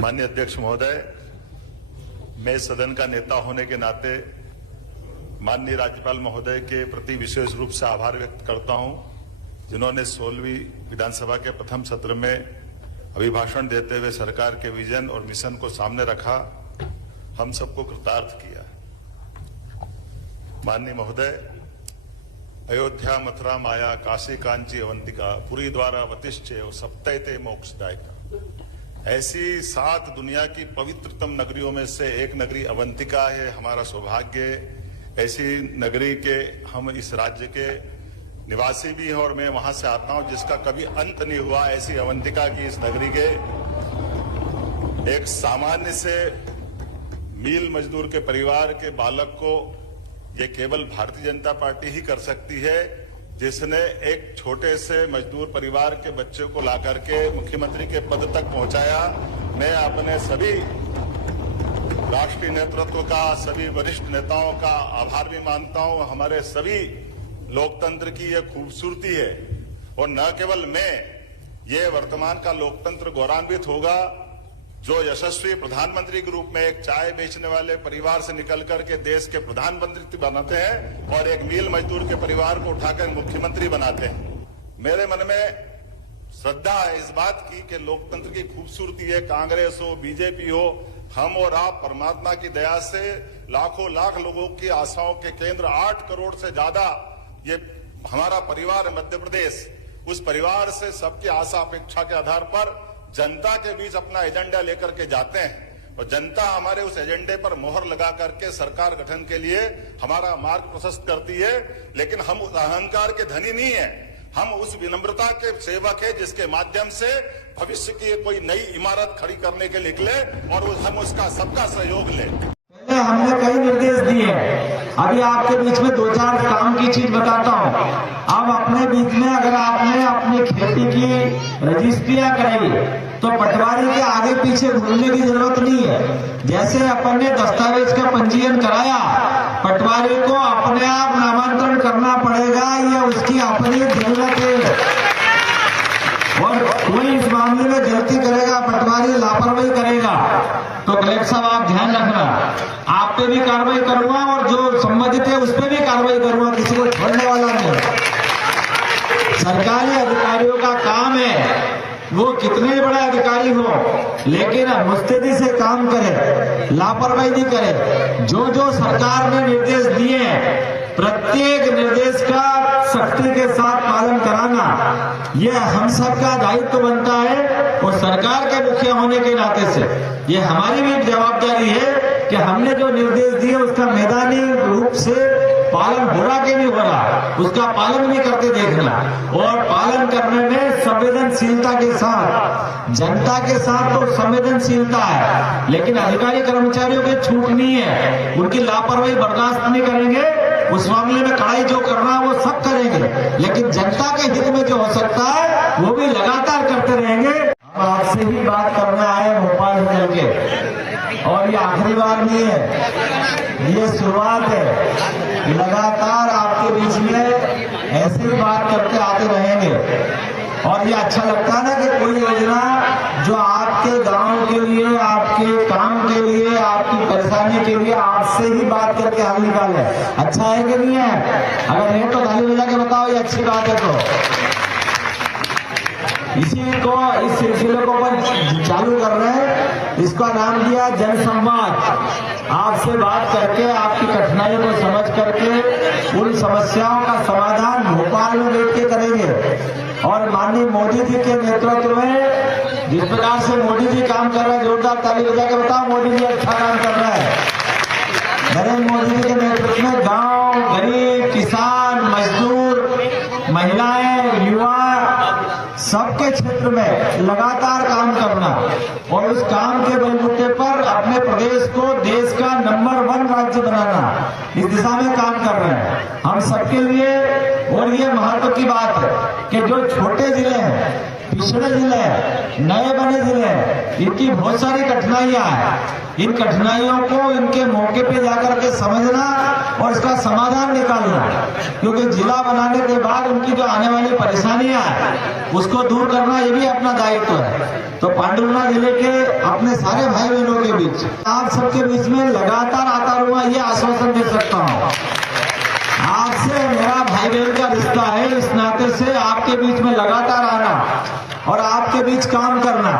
माननीय अध्यक्ष महोदय, मैं सदन का नेता होने के नाते माननीय राज्यपाल महोदय के प्रति विशेष रूप से आभार व्यक्त करता हूं, जिन्होंने 16वीं विधानसभा के प्रथम सत्र में अभिभाषण देते हुए सरकार के विजन और मिशन को सामने रखा, हम सबको कृतार्थ किया। माननीय महोदय, अयोध्या, मथुरा, माया, काशी, कांची, अवंतिका, पुरी द्वारा वतिष्ठे और सप्तैते मोक्षदायिका, ऐसी 7 दुनिया की पवित्रतम नगरियों में से एक नगरी अवंतिका है। हमारा सौभाग्य, ऐसी नगरी के हम इस राज्य के निवासी भी हैं और मैं वहां से आता हूं जिसका कभी अंत नहीं हुआ। ऐसी अवंतिका की इस नगरी के एक सामान्य से मील मजदूर के परिवार के बालक को ये केवल भारतीय जनता पार्टी ही कर सकती है, जिसने एक छोटे से मजदूर परिवार के बच्चे को लाकर के मुख्यमंत्री के पद तक पहुंचाया। मैं अपने सभी राष्ट्रीय नेतृत्व का, सभी वरिष्ठ नेताओं का आभार भी मानता हूं। हमारे सभी लोकतंत्र की ये खूबसूरती है और न केवल मैं, ये वर्तमान का लोकतंत्र गौरवान्वित होगा जो यशस्वी प्रधानमंत्री के रूप में एक चाय बेचने वाले परिवार से निकलकर के देश के प्रधानमंत्री बनाते हैं और एक मील मजदूर के परिवार को उठाकर मुख्यमंत्री बनाते हैं। मेरे मन में श्रद्धा है इस बात की कि लोकतंत्र की खूबसूरती है। कांग्रेस हो, बीजेपी हो, हम और आप परमात्मा की दया से लाखों लाख लोगों की आशाओं के केंद्र 8 करोड़ से ज्यादा ये हमारा परिवार है मध्य प्रदेश। उस परिवार से सबकी आशा अपेक्षा के आधार पर जनता के बीच अपना एजेंडा लेकर के जाते हैं और जनता हमारे उस एजेंडे पर मोहर लगा करके सरकार गठन के लिए हमारा मार्ग प्रशस्त करती है। लेकिन हम उस अहंकार के धनी नहीं है, हम उस विनम्रता के सेवक है जिसके माध्यम से भविष्य की कोई नई इमारत खड़ी करने के निकले और हम उसका सबका सहयोग लें। हमने कई निर्देश दिए, अभी आपके बीच में 2-4 काम की चीज बताता हूँ। अब अपने बीच में अगर आपने अपनी खेती की रजिस्ट्रियां कराई तो पटवारी के आगे पीछे घूमने की जरूरत नहीं है। जैसे अपन ने दस्तावेज का पंजीयन कराया, पटवारी को अपने आप नामांतरण करना पड़ेगा, यह उसकी अपनी जरूरत है। और कोई इस मामले में गलती करेगा, पटवारी लापरवाही करेगा तो कलेक्टर साहब आप ध्यान रखना, आप पे भी कार्रवाई करूंगा और जो संबंधित है उस पे भी कार्रवाई करूंगा, किसी को छोड़ने वाला नहीं। सरकारी अधिकारियों का काम है वो कितने बड़े अधिकारी हो लेकिन मुस्तैदी से काम करे, लापरवाही नहीं करे। जो जो सरकार ने निर्देश दिए हैं प्रत्येक निर्देश का सख्ती के साथ पालन कराना यह हम सब का दायित्व बनता है और सरकार के मुखिया होने के नाते से ये हमारी भी जवाबदारी है कि हमने जो निर्देश दिए उसका मैदानी रूप से पालन हो रहा कि नहीं हो रहा, उसका पालन भी करके देखना और पालन करने में संवेदनशीलता के साथ, जनता के साथ तो संवेदनशीलता है लेकिन अधिकारी कर्मचारियों की छूट नहीं है, उनकी लापरवाही बर्दाश्त नहीं करेंगे। उस मामले में कड़ाई जो करना है वो सब करेंगे लेकिन जनता के हित में जो हो सकता है वो भी लगातार करते रहेंगे। हम आपसे ही बात करने आए भोपाल से चल के और ये आखिरी बार नहीं है, ये शुरुआत है। लगातार आपके बीच में ऐसे ही बात करते आते रहेंगे और ये अच्छा लगता है ना कि कोई योजना जो आपके गांव के लिए, आपके काम के लिए, आपकी परेशानी के लिए आपसे ही बात करके हल निकाले। अच्छा है कि नहीं है? अगर नहीं तो ताली बजा के बताओ ये अच्छी बात है। तो इसी को, इस सिलसिले को अपन चालू कर रहे हैं, इसका नाम दिया जन संवाद। आपसे बात करके, आपकी कठिनाइयों को समझ करके उन समस्याओं का समाधान भोपाल में बैठ के करेंगे और माननीय मोदी जी के नेतृत्व में जिस प्रकार से मोदी जी काम कर रहे हैं, जोरदार ताली बजा के बताओ मोदी जी अच्छा काम कर रहा है। नरेंद्र मोदी जी के नेतृत्व में गांव, गरीब, किसान, मजदूर, महिलाएं, युवा सबके क्षेत्र में लगातार काम करना और उस काम के बलबूते पर अपने प्रदेश को देश का नंबर 1 राज्य बनाना, इस दिशा में काम कर रहे हैं हम सबके लिए। और ये महत्व की बात है कि जो छोटे जिले हैं, पिछड़े जिले, नए बने जिले, इनकी बहुत सारी कठिनाइयां हैं। इन कठिनाइयों को इनके मौके पे जाकर के समझना और इसका समाधान निकालना, क्योंकि जिला बनाने के बाद उनकी जो आने वाली परेशानियां हैं उसको दूर करना ये भी अपना दायित्व है। तो पांडुरंग जिले के अपने सारे भाई बहनों के बीच, आप सबके बीच में लगातार आता रहूंगा, ये आश्वासन दे सकता हूँ। आपसे मेरा भाई बहन का रिश्ता है, इस नाते से आपके बीच में लगातार आना और आपके बीच काम करना।